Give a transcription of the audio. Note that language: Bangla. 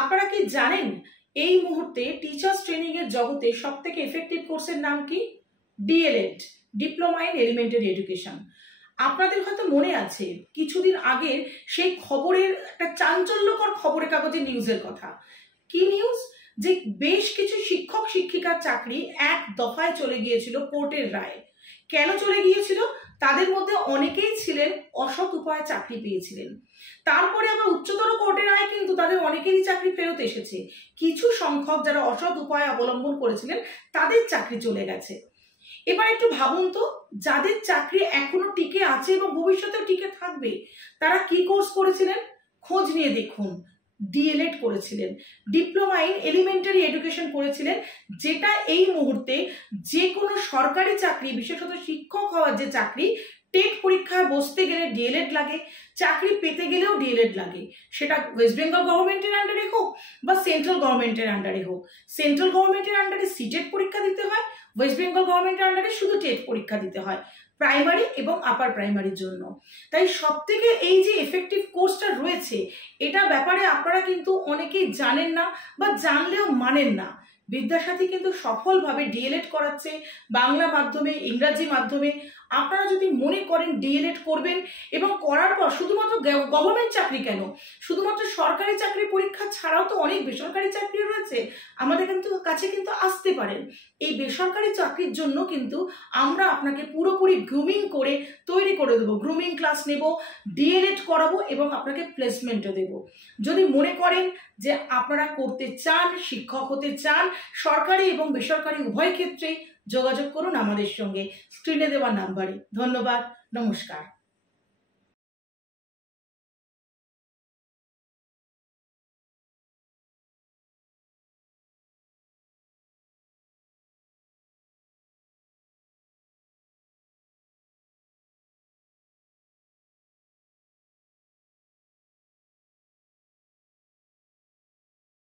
আপনারা কি জানেন এই মুহূর্তে টিচার্স ট্রেনিং এর জগতে সবথেকে এফেক্টিভ কোর্সের নাম কি? DElEd, diploma in elementary education. আপনাদের হয়তো মনে আছে কিছুদিন আগে সেই খবরের একটা চাঞ্চল্যকর খবরের কাগজে নিউজের কথা। কি নিউজ? যে বেশ কিছু শিক্ষক শিক্ষিকার চাকরি এক দফায় চলে গিয়েছিল কোর্টের রায়ে। কেন চলে গিয়েছিল? তাদের মধ্যে অনেকেই ছিলেন অসৎ উপায়ে চাকরি পেয়েছিলেন। তারপরে আবার উচ্চতর কোর্টের রায় কিন্তু তাদের অনেকেরই চাকরি ফেরত এসেছে। কিছু সংখ্যক যারা অসৎ উপায় অবলম্বন করেছিলেন তাদের চাকরি চলে গেছে। এবার একটু ভাবুন তো, যাদের চাকরি এখনো টিকে আছে এবং ভবিষ্যতেও টিকে থাকবে তারা কি কোর্স করেছিলেন? খোঁজ নিয়ে দেখুন। ডিএলএড করেছিলেন, ডিপ্লোমা ইন এলিমেন্টারি এডুকেশন করেছিলেন, যেটা এই মুহূর্তে যে কোনো সরকারি চাকরি, বিশেষত শিক্ষক হওয়ার যে চাকরি, টেট পরীক্ষায় বসতে গেলে ডিএলএড লাগে, চাকরি পেতে গেলেও ডিএলএড লাগে। সেটা ওয়েস্ট বেঙ্গল গভর্নমেন্টের আন্ডারে হোক বা সেন্ট্রাল গভর্নমেন্টের আন্ডারে হোক। সেন্ট্রাল গভর্নমেন্টের আন্ডারে সিটেট পরীক্ষা দিতে হয়, ওয়েস্ট বেঙ্গল গভর্নমেন্টের আন্ডারে শুধু টেট পরীক্ষা দিতে হয় প্রাইমারি এবং আপার প্রাইমারির জন্য। তাই সব থেকে এই যে এফেক্টিভ কোর্সটা রয়েছে, এটা ব্যাপারে আপনারা কিন্তু অনেকেই জানেন না বা জানলেও মানেন না। বিদ্যাসাথী কিন্তু সফলভাবে ডিএলএড করাচ্ছে বাংলা মাধ্যমে, ইংরাজি মাধ্যমে। আপনারা যদি মনে করেন ডিএলএড করবেন এবং করার পর শুধুমাত্র গভর্নমেন্ট চাকরি কেন, শুধুমাত্র সরকারি চাকরি পরীক্ষা ছাড়াও তো অনেক বেসরকারি চাকরি রয়েছে, আমাদের কাছে কিন্তু আসতে পারেন। এই বেসরকারি চাকরির জন্য কিন্তু আমরা আপনাকে পুরোপুরি গ্রুমিং করে তৈরি করে দেবো। গ্রুমিং ক্লাস নেব, ডিএলএড করাবো এবং আপনাকে প্লেসমেন্টও দেব। যদি মনে করেন যে আপনারা করতে চান, শিক্ষক হতে চান, সরকারি এবং বেসরকারি উভয় ক্ষেত্রেই যোগাযোগ করুন আমাদের সঙ্গে স্ক্রিনে দেওয়া নাম্বারে। ধন্যবাদ, নমস্কার।